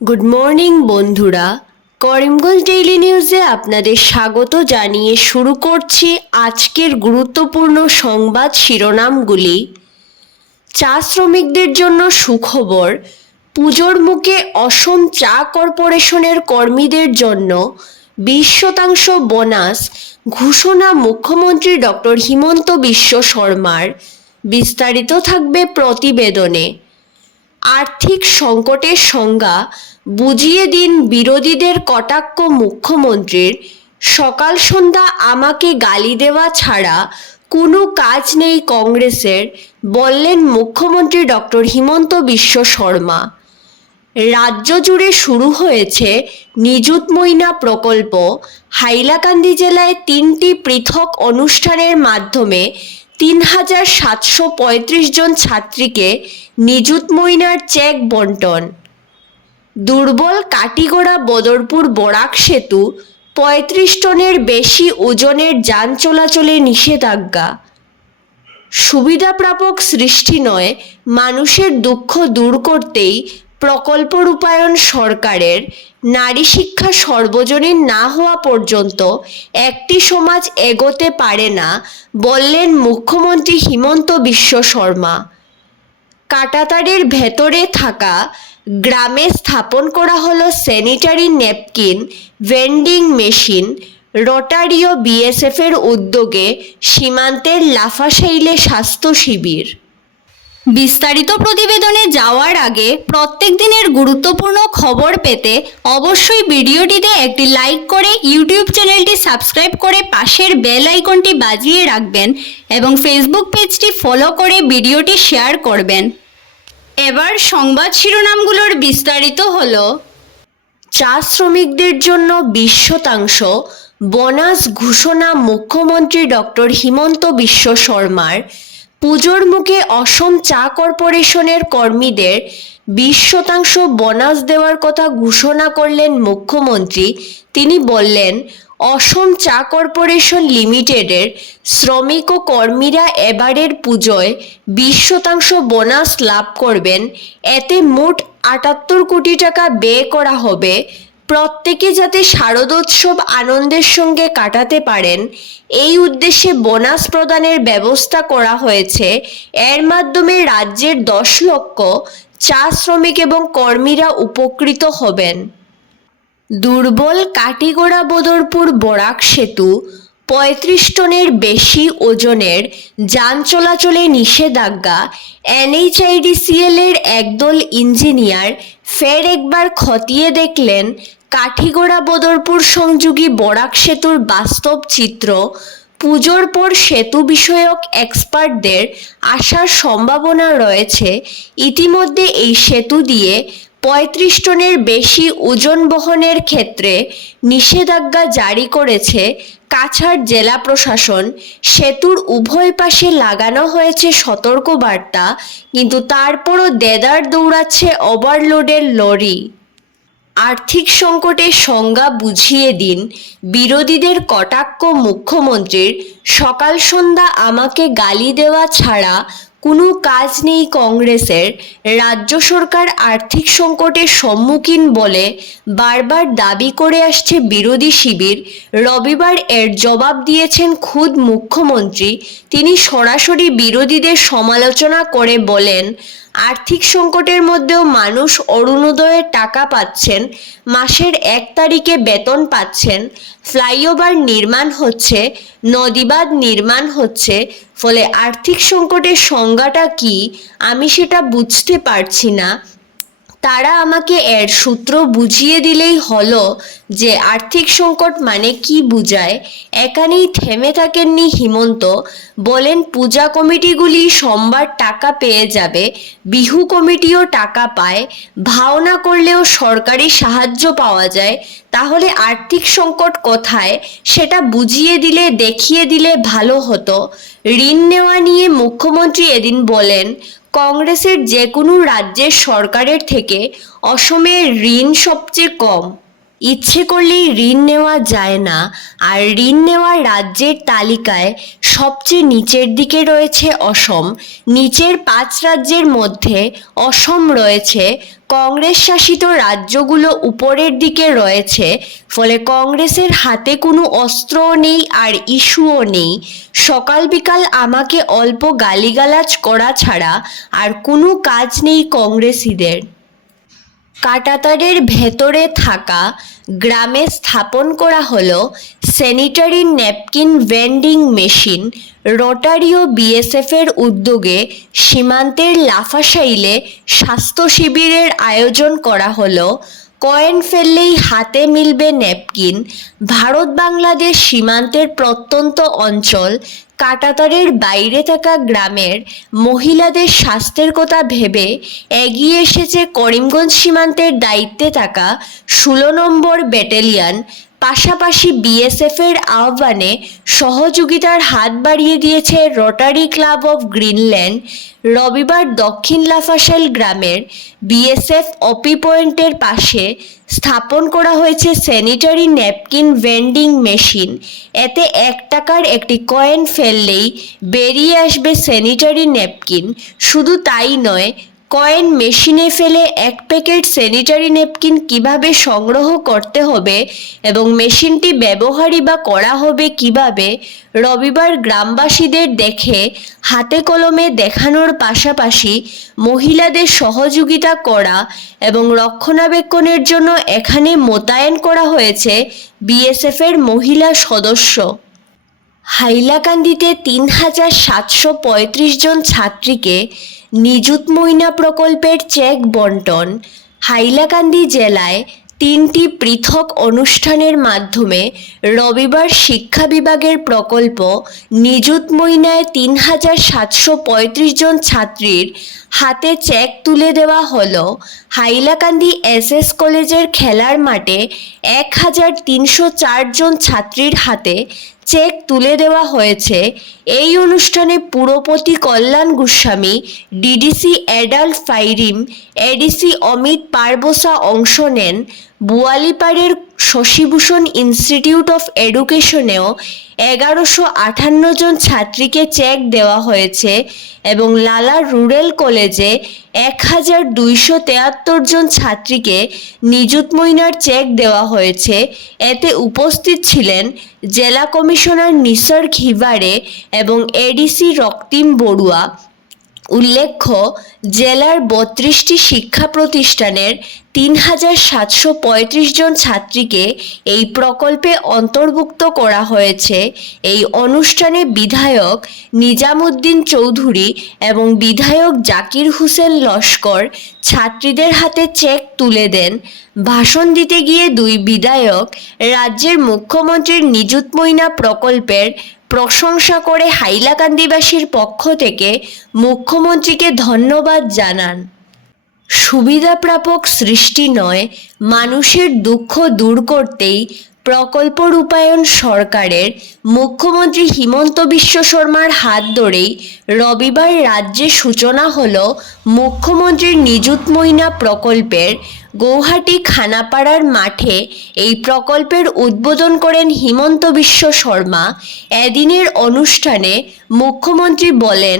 Good morning বন্ধুরা, Karimganj daily নিউজে আপনাদের স্বাগত জানিয়ে শুরু করছি আজকের গুরুত্বপূর্ণ সংবাদ শিরোনামগুলি। চা শ্রমিকদের জন্য সুখবর। পুজোর মুখে অসম চা কর্পোরেশনের কর্মীদের জন্য 20% বোনাস ঘোষণা মুখ্যমন্ত্রী ডক্টর হিমন্ত বিশ্ব শর্মার। বিস্তারিত থাকবে প্রতিবেদনে। আর্থিক সংকটের সংজ্ঞা বুঝিয়ে দিন বিরোধীদের কটাক্ষ মুখ্যমন্ত্রীর। সকাল সন্ধ্যা আমাকে গালি দেওয়া ছাড়া কোনো কাজ নেই কংগ্রেসের, বললেন মুখ্যমন্ত্রী ডক্টর হিমন্ত বিশ্ব শর্মা। রাজ্য জুড়ে শুরু হয়েছে নিযুত ময়না প্রকল্প। হাইলাকান্দি জেলায় 3টি পৃথক অনুষ্ঠানের মাধ্যমে 3735 জন ছাত্রীকে নিযুত ময়নার চেক বন্টন। দুর্বল কাটিগড়া বদরপুর বরাক সেতু, 35 টনের বেশি ওজনের যান চলাচলে নিষেধাজ্ঞা। সুবিধাপ্রাপক সৃষ্টি নয়, মানুষের দুঃখ দূর করতেই প্রকল্প রূপায়ণ সরকারের। নারী শিক্ষা সর্বজনীন না হওয়া পর্যন্ত একটি সমাজ এগোতে পারে না, বললেন মুখ্যমন্ত্রী হিমন্ত বিশ্ব শর্মা। কাঁটাতারের ভেতরে থাকা গ্রামে স্থাপন করা হলো স্যানিটারি ন্যাপকিন ভেন্ডিং মেশিন। রোটারিও বিএসএফের উদ্যোগে সীমান্তের লাফাশাইলে স্বাস্থ্য শিবির। বিস্তারিত প্রতিবেদনে যাওয়ার আগে প্রত্যেক দিনের গুরুত্বপূর্ণ খবর পেতে অবশ্যই ভিডিওটিতে একটি লাইক করে ইউটিউব চ্যানেলটি সাবস্ক্রাইব করে পাশের বেল আইকনটি বাজিয়ে রাখবেন এবং ফেসবুক পেজটি ফলো করে ভিডিওটি শেয়ার করবেন। এবার সংবাদ শিরোনামগুলোর বিস্তারিত হলো। চা শ্রমিকদের জন্য 20% বোনাস ঘোষণা মুখ্যমন্ত্রী ডক্টর হিমন্ত বিশ্ব শর্মার। পুজোর মুখে অসম চা কর্পোরেশনের কর্মীদের 20% বোনাস দেওয়ার কথা ঘোষণা করলেন মুখ্যমন্ত্রী। তিনি বললেন, অসম চা কর্পোরেশন লিমিটেডের শ্রমিক ও কর্মীরা এবারের পুজোয় 20% বোনাস লাভ করবেন। এতে মোট 78 কোটি টাকা ব্যয় করা হবে। প্রত্যেকে যাতে শারদোৎসব আনন্দের সঙ্গে কাটাতে পারেন, এই উদ্দেশ্যে বোনাস প্রদানের ব্যবস্থা করা হয়েছে। এর মাধ্যমে রাজ্যের 10 লক্ষ চা শ্রমিক এবং কর্মীরা উপকৃত হবেন। দুর্বল কাটিগড়া বদরপুর বরাক সেতু, 35 টনের বেশি ওজনের যান চলাচলে নিষেধাজ্ঞা। NHIDCL এর একদল ইঞ্জিনিয়ার ফের একবার খতিয়ে দেখলেন কাঠিগড়া বদরপুর সংযোগী বরাক সেতুর বাস্তব চিত্র। পুজোর পর সেতু বিষয়ক এক্সপার্টদের আসার সম্ভাবনা রয়েছে। ইতিমধ্যে এই সেতু দিয়ে 35 টনের বেশি ওজন বহনের ক্ষেত্রে নিষেধাজ্ঞা জারি করেছে কাছাড় জেলা প্রশাসন। সেতুর উভয় পাশে লাগানো হয়েছে সতর্কবার্তা, কিন্তু তারপরও দেদার দৌড়াচ্ছে ওভারলোডের লরি। আর্থিক সংকটের সংজ্ঞা বুঝিয়ে দিন বিরোধীদের কটাক্ষ মুখ্যমন্ত্রীর। সকাল সন্ধ্যা আমাকে গালি দেওয়া ছাড়া কোনো কাজ নেই কংগ্রেসের। রাজ্য সরকার আর্থিক সংকটের সম্মুখীন বলে বারবার দাবি করে আসছে বিরোধী শিবির। রবিবার এর জবাব দিয়েছেন খুদ মুখ্যমন্ত্রী। তিনি সরাসরি বিরোধীদের সমালোচনা করে বলেন, আর্থিক সংকটের মধ্যেও মানুষ অরুণোদয়ের টাকা পাচ্ছেন, মাসের 1 তারিখে বেতন পাচ্ছেন, ফ্লাইওভার নির্মাণ হচ্ছে, নদীবাঁধ নির্মাণ হচ্ছে। ফলে আর্থিক সংকটের সংজ্ঞাটা কি আমি সেটা বুঝতে পারছি না। তারা আমাকে এর সূত্র বুঝিয়ে দিলেই হলো যে আর্থিক সংকট মানে কি বুঝায়। এখানেই থেমে থাকেননি হিমন্ত। বলেন, পূজা কমিটিগুলি সোমবার টাকা পেয়ে যাবে, বিহু কমিটিও টাকা পায়, ভাওনা করলেও সরকারি সাহায্য পাওয়া যায়। তাহলে আর্থিক সংকট কোথায় সেটা বুঝিয়ে দিলে, দেখিয়ে দিলে ভালো হতো। ঋণ নেওয়া নিয়ে মুখ্যমন্ত্রী এদিন বলেন, কংগ্রেসের যে কোনো রাজ্যের সরকারের থেকে অসমের ঋণ সবচেয়ে কম। ইচ্ছে করলেই ঋণ নেওয়া যায় না, আর ঋণ নেওয়া রাজ্যের তালিকায় সবচেয়ে নিচের দিকে রয়েছে অসম। নিচের 5 রাজ্যের মধ্যে অসম রয়েছে কংগ্রেস শাসিত রাজ্যগুলো উপরের দিকে রয়েছে, ফলে কংগ্রেসের হাতে কোনো অস্ত্রও নেই আর ইস্যুও নেই। সকাল বিকাল আমাকে অল্প গালিগালাজ করা ছাড়া আর কোনো কাজ নেই কংগ্রেসীদের। কাঁটাতারের ভেতরে থাকা গ্রামে স্থাপন করা হলো sanitary napkin vending machine. Rotary ও বিএসএফের উদ্যোগে সীমান্তের লাফাশাইলে স্বাস্থ্য শিবিরের আয়োজন করা হলো। কয়েন ফেললেই হাতে মিলবে ন্যাপকিন। ভারত বাংলাদেশ সীমান্তের প্রত্যন্ত অঞ্চল কাঁটাতারের বাইরে থাকা গ্রামের মহিলাদের স্বাস্থ্যের কথা ভেবে এগিয়ে এসেছে করিমগঞ্জ সীমান্তের দায়িত্বে থাকা 16 নম্বর ব্যাটালিয়ন। পাশাপাশি বিএসএফের আহ্বানে সহযোগিতার হাত বাড়িয়ে দিয়েছে রোটারি ক্লাব অফ গ্রিনল্যান্ড। রবিবার দক্ষিণ লাফাশাইল গ্রামের বিএসএফ অপি পয়েন্টের পাশে স্থাপন করা হয়েছে স্যানিটারি ন্যাপকিন ভেন্ডিং মেশিন। এতে 1 টাকার একটি কয়েন ফেললেই বেরিয়ে আসবে স্যানিটারি ন্যাপকিন। শুধু তাই নয়, কয়েন মেশিনে ফেলে 1 প্যাকেট স্যানিটারি ন্যাপকিন কিভাবে সংগ্রহ করতে হবে এবং মেশিনটি ব্যবহারই বা করা হবে কিভাবে, রবিবার গ্রামবাসীদের দেখে হাতে কলমে দেখানোর পাশাপাশি মহিলাদের সহযোগিতা করা এবং রক্ষণাবেক্ষণের জন্য এখানে মোতায়েন করা হয়েছে বিএসএফের মহিলা সদস্য। হাইলাকান্দিতে 3735 জন ছাত্রীকে নিযুত ময়না প্রকল্পের চেক বন্টন। হাইলাকান্দি জেলায় 3টি পৃথক অনুষ্ঠানের মাধ্যমে রবিবার শিক্ষা বিভাগের প্রকল্প নিযুত ময়নায় 3735 জন ছাত্রীর হাতে চেক তুলে দেওয়া হলো। হাইলাকান্দি এসএস কলেজের খেলার মাঠে 1304 জন ছাত্রীর হাতে চেক তুলে দেওয়া হয়েছে। এই অনুষ্ঠানে পুরপতি কল্যাণ গোস্বামী, ডিডিসি অ্যাডাল্ট ফাইরিম, এডিসি অমিত পারবসা অংশ নেন। বুয়ালিপাড়ের শশীভূষণ ইনস্টিটিউট অফ এডুকেশনেও 1158 জন ছাত্রীকে চেক দেওয়া হয়েছে এবং লালা রুরাল কলেজে 1273 জন ছাত্রীকে নিযুত ময়নার চেক দেওয়া হয়েছে। এতে উপস্থিত ছিলেন জেলা কমিশনার নিসর্গ হিবারে এবং এডিসি রক্তিম বড়ুয়া। উল্লেখ্য, জেলার 32টি শিক্ষা প্রতিষ্ঠানের 3735 জন ছাত্রীকে এই প্রকল্পে অন্তর্ভুক্ত করা হয়েছে। এই অনুষ্ঠানে বিধায়ক নিজামুদ্দিন চৌধুরী এবং বিধায়ক জাকির হোসেন লস্কর ছাত্রীদের হাতে চেক তুলে দেন। ভাষণ দিতে গিয়ে 2 বিধায়ক রাজ্যের মুখ্যমন্ত্রীর নিযুত ময়না প্রকল্পের প্রশংসা করে হাইলাকান্দিবাসীর পক্ষ থেকে মুখ্যমন্ত্রীকে ধন্যবাদ জানান। সুবিধাপ্রাপক সৃষ্টি নয়, মানুষের দুঃখ দূর করতেই প্রকল্প রূপায়ণ সরকারের। মুখ্যমন্ত্রী হিমন্ত বিশ্ব শর্মার হাত ধরেই রবিবার রাজ্যে সূচনা হলো মুখ্যমন্ত্রীর নিযুত ময়না প্রকল্পের। গৌহাটি খানাপাড়ার মাঠে এই প্রকল্পের উদ্বোধন করেন হিমন্ত বিশ্ব শর্মা। এদিনের অনুষ্ঠানে মুখ্যমন্ত্রী বলেন,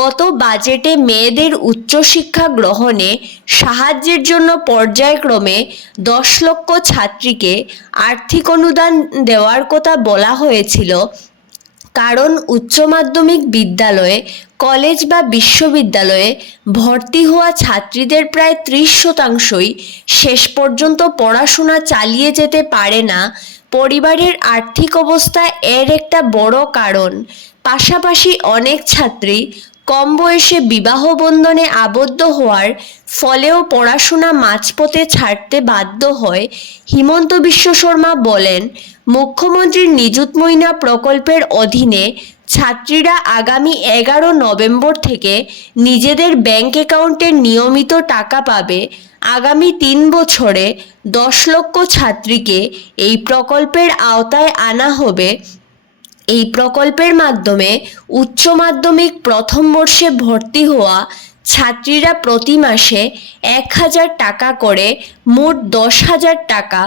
গত বাজেটে মেয়েদের উচ্চশিক্ষা গ্রহণে সাহায্যের জন্য পর্যায়ক্রমে 10 লক্ষ ছাত্রীকে আর্থিক অনুদান দেওয়ার কথা বলা হয়েছিল। কারণ উচ্চ মাধ্যমিক বিদ্যালয়ে, কলেজ বা বিশ্ববিদ্যালয়ে ভর্তি হওয়া ছাত্রীদের প্রায় 30% শেষ পর্যন্ত পড়াশোনা চালিয়ে যেতে পারে না। পরিবারের আর্থিক অবস্থা এর একটা বড় কারণ। পাশাপাশি অনেক ছাত্রী কম বয়সে বিবাহ বন্ধনে আবদ্ধ হওয়ার ফলেও পড়াশোনা মাঝপথে ছাড়তে বাধ্য হয়। হিমন্ত বিশ্ব শর্মা বলেন, মুখ্যমন্ত্রীর নিযুত ময়না প্রকল্পের অধীনে ছাত্রীরা আগামী 11 নভেম্বর থেকে নিজেদের ব্যাংক অ্যাকাউন্টে নিয়মিত টাকা পাবে। আগামী 3 বছরে 10 লক্ষ ছাত্রীকে এই প্রকল্পের আওতায় আনা হবে। এই প্রকল্পের মাধ্যমে উচ্চ মাধ্যমিক প্রথম বর্ষে ভর্তি হওয়া ছাত্রীরা প্রতি মাসে 1000 টাকা করে মোট 10,000 টাকা,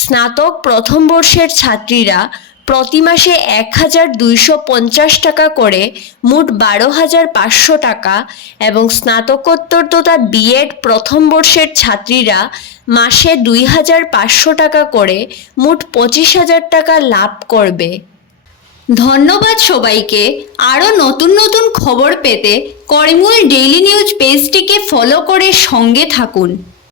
স্নাতক প্রথম বর্ষের ছাত্রীরা প্রতি মাসে 1,250 টাকা করে মোট 12,500 টাকা এবং স্নাতকোত্তর তথা বিএড প্রথম বর্ষের ছাত্রীরা মাসে 2,500 টাকা করে মোট 25,000 টাকা লাভ করবে। ধন্যবাদ সবাইকে। আরও নতুন নতুন খবর পেতে করিমগঞ্জ ডেইলি নিউজ পেজটিকে ফলো করে সঙ্গে থাকুন।